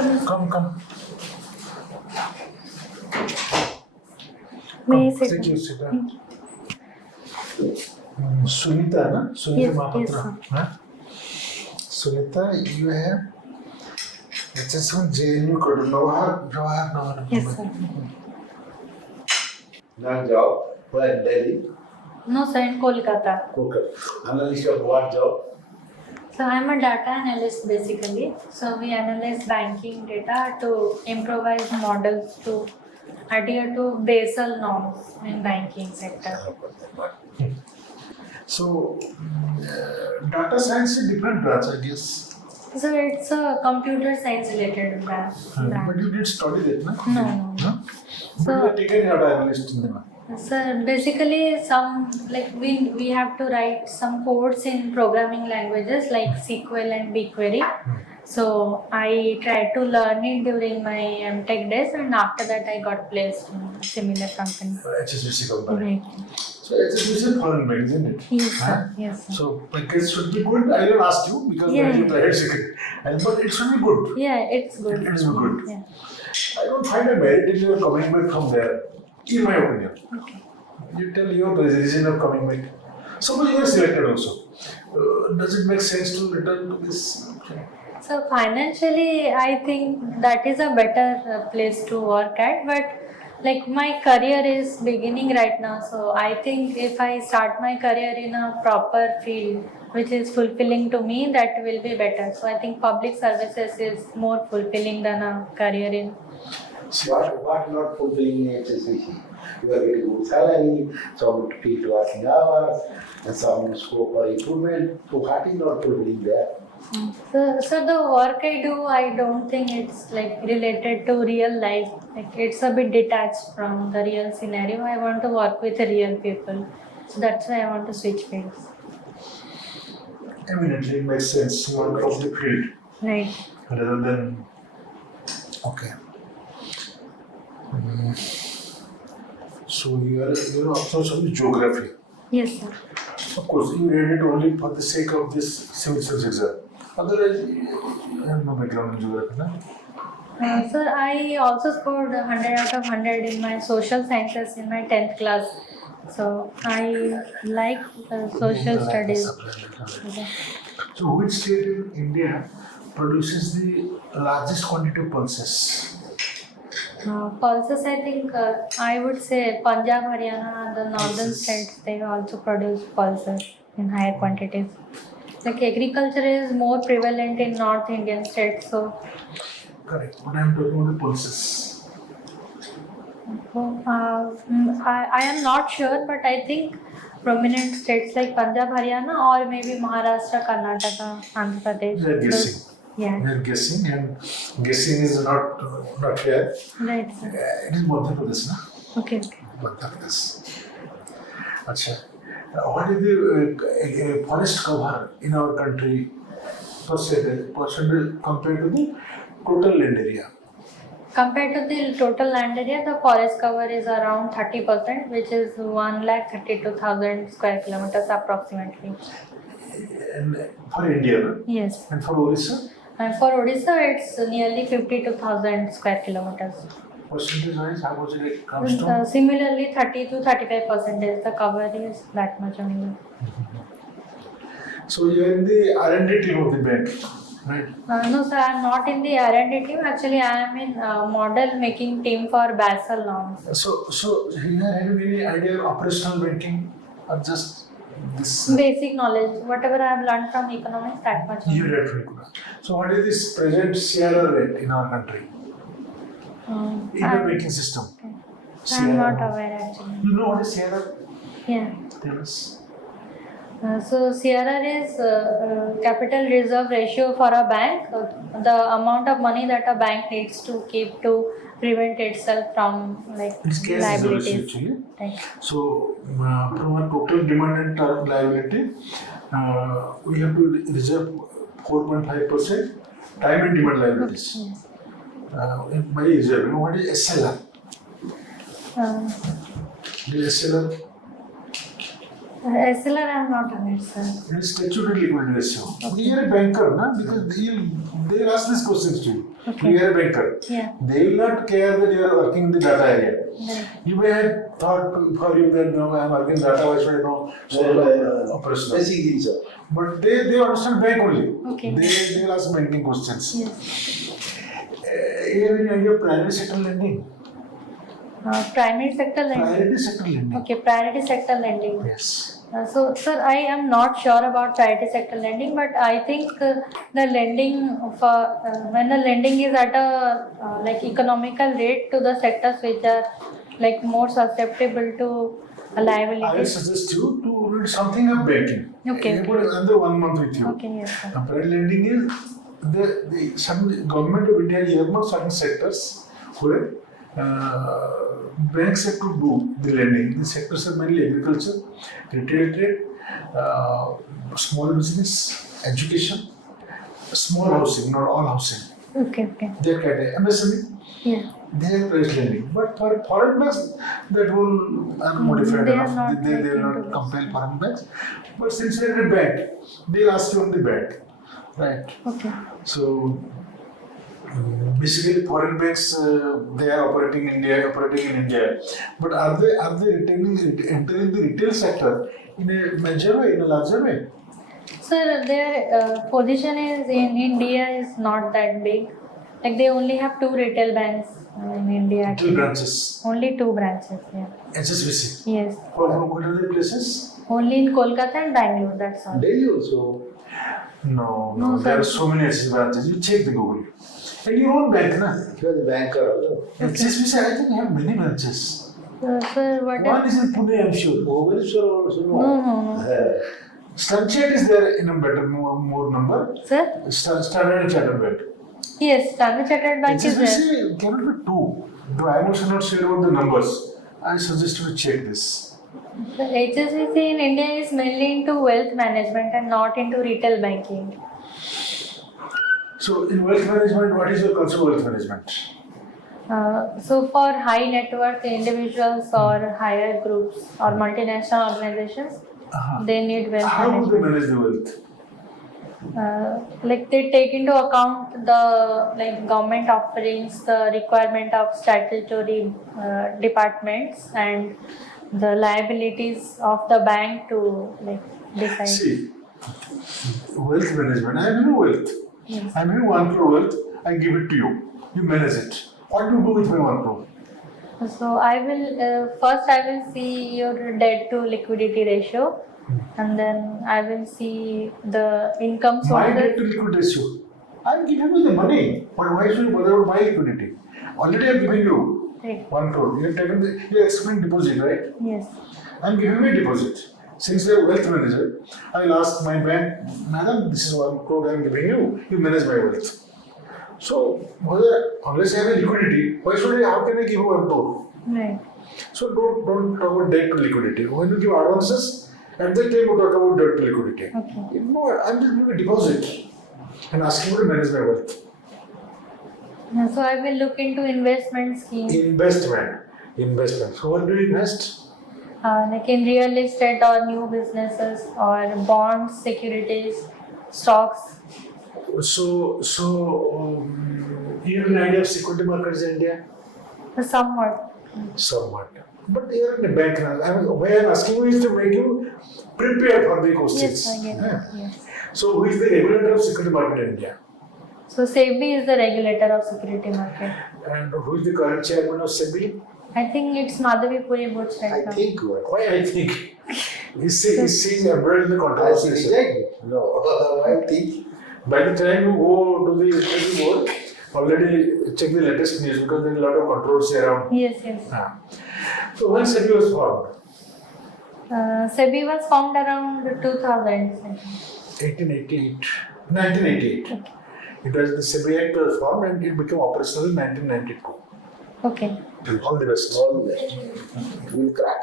Come. May I Come, sit sit down? here, sit down. Thank you. Sunita, na? Sunita Yes, Mahapatra. yes, Huh? Sunita, you have HSM JNU code. Nawar. Yes, sir. Now job, where in Delhi? No, sir, in Kolkata. Kolkata. Analyst of what job? So I'm a data analyst basically. So we analyze banking data to improvise models to adhere to Basel norms in banking sector. So, data science is different branch, I guess. So it's a computer science related branch. But you did study that, na? No. But you are taken data analyst in the So basically some like we have to write some codes in programming languages like SQL and BigQuery. So I tried to learn it during my MTech days, and after that I got placed in a similar company. HSBC company. Right. So HSBC is a foreign bank, isn't it? Yes, Huh? sir. Yes, sir. So package should be good. I will ask you because Yeah. that is private secret. But it should be good. Yeah, it's good. It is good. Yeah. I don't find a merit in your coming back from there, in my opinion. Okay. You tell your reason of coming back. Suppose you are selected also. Does it make sense to return to this? So financially, I think that is a better place to work at. But like my career is beginning right now, so I think if I start my career in a proper field which is fulfilling to me, that will be better. So I think public services is more fulfilling than a career in. What not fulfilling in HSBC? You are getting good salary, some fixed working hours, and some scope for improvement. So what is not fulfilling there? So the work I do, I don't think it's like related to real life. Like it's a bit detached from the real scenario. I want to work with real people. So that's why I want to switch fields. Eminently, it makes sense. You want of the field Right. rather than. Okay. So you are also studying geography. Yes, sir. Of course, you read it only for the sake of this civil service exam. Otherwise, you have no background in geography, no? Sir, I also scored 100 out of 100 in my social sciences in my 10th class. So I like social studies. Okay. So which state in India produces the largest quantity of pulses? Pulses, I think I would say Punjab, Haryana, the northern states, they also produce pulses in higher quantities. Like agriculture is more prevalent in North Indian states, so Correct. But I am talking about the pulses. I am not sure, but I think prominent states like Punjab, Haryana, or maybe Maharashtra, Karnataka, Andhra Pradesh. We are guessing. Yeah. We are guessing, and guessing is not fair. Right, sir. It is Madhya Pradesh, na? Okay. Madhya Pradesh. Acha. What is the forest cover in our country percentage compared to the total land area? Compared to the total land area, the forest cover is around 30%, which is 132,000 square kilometers approximately. And for India, no? Yes. And for Orissa? And for Odisha, it's nearly 52,000 square kilometers. Percentage wise, how much it comes to? Similarly, 30 to 35% the cover is that much only. So you are in the R&D team of the bank, right? No, sir, I'm not in the R&D team. Actually, I am in model making team for Basel norms. So you are having any idea of operational banking or just this? Basic knowledge, whatever I have learned from economics, that much. You read from Economics. So what is this present CRR rate in our country? In the banking system? I'm not aware actually. You know what is CRR? Yeah. Tell us. So CRR is capital reserve ratio for a bank, the amount of money that a bank needs to keep to prevent itself from like It's cash liabilities. actually. Right. So from a total demand and term liability, we have to reserve 4.5% time and demand liabilities. Yes. By reserve, what is SLR? The SLR SLR I am not aware, sir. it is statutory liquidity ratio. You are a banker, na? Because they'll ask these questions to you. Okay. You are a banker. Yeah. They will not care that you are working in the data area. Right. You may have thought for you that no, I am working in data, why should I know operational? Basic things, sir. But they understand bank only. Okay. They will ask banking questions. Yes. You have any idea of private sector lending? Primary sector lending. Priority sector lending. Okay, priority sector lending. Yes. So, sir, I am not sure about priority sector lending, but I think the lending for when the lending is at a like economical rate to the sectors which are like more susceptible to I will liabilities. suggest you to read something of banking. Okay. You put another 1 month with you. Okay, yes, sir. Private lending is some government of India earmarks certain sectors where banks have to do the lending. The sectors are mainly agriculture, retail trade, small business, education, small housing, not all housing. Okay, okay. They are category. MSME, Yeah. they are price lending. But for foreign banks, that will are modified They are enough. not They will making not to this. compel foreign banks. But since they are a bank, they will ask you on the bank. Right. Okay. So basically, foreign banks they are operating in India, but are they entering the retail sector in a major way, in a larger way? Sir, their position is in India is not that big. Like they only have 2 retail banks in India. Retail actually. branches, Only 2 branches. Yeah. HSBC. Yes. What are the places? Only in Kolkata and Bangalore. That's all. Delhi also. No, No, there sir. are so many HSBC branches. You check the Google. And your own bank, na? He was a banker also. HSBC, I think have many branches. Sir, what One else? is in Pune, I'm sure. Bhubaneswar also. No. Stanchart is there in a better, more number. Sir? Standard Chartered Bank. Yes, Standard Chartered Bank is there. HSBC cannot be 2. Though I am also not sure about the numbers. I suggest you to check this. The HSBC in India is mainly into wealth management and not into retail banking. So in wealth management, what is your concept of wealth management? So for high net worth individuals or higher groups or multinational organizations, they need wealth How do they management. manage the wealth? Like they take into account the like government offerings, the requirement of statutory departments, and the liabilities of the bank to like decide. See, wealth management, I have no wealth. Yes. I have 1 crore wealth, I give it to you. You manage it. What do you do with my 1 crore? So I will first I will see your debt to liquidity ratio, and then I will see the income My debt sources. to liquidity ratio. I am giving you the money. But why should you bother about my liquidity? Already I am giving you Right. 1 crore. You have taken you are expecting deposit, right? Yes. I am giving you a deposit. Since you are a wealth manager, I will ask my bank, Madam, this is 1 crore I am giving you. You manage my wealth. So, unless I have a liquidity, why should I? How can I give you 1 crore? Right. So don't talk about debt to liquidity. When you give advances, at that time you talk about debt to liquidity. Okay. No, I'm just giving a deposit and asking you to manage my wealth. So I will look into investment schemes, Investment. So what do you invest? like in real estate or new businesses or bonds, securities, stocks. So you have an idea of security markets in India? Somewhat. Somewhat. But you are in a bank now. Why I'm asking you is to make you prepare for the questions. Yes, I get Yeah. it. Yes. So who is the regulator of security market in India? So SEBI is the regulator of security market. And who is the current chairman of SEBI? I think it's Madhavi Puri Butch right I now. think what? Why I think? He's embroiled in the I controversy. reject. No, I think. By the time you go to the board, already check the latest news because there is a lot of controversy around. Yes. Ah. So when SEBI was formed? SEBI was formed around 2000. 1988. It was the SEBI Act was formed and it became operational in 1992. Okay. All the best. All the best. It will crack.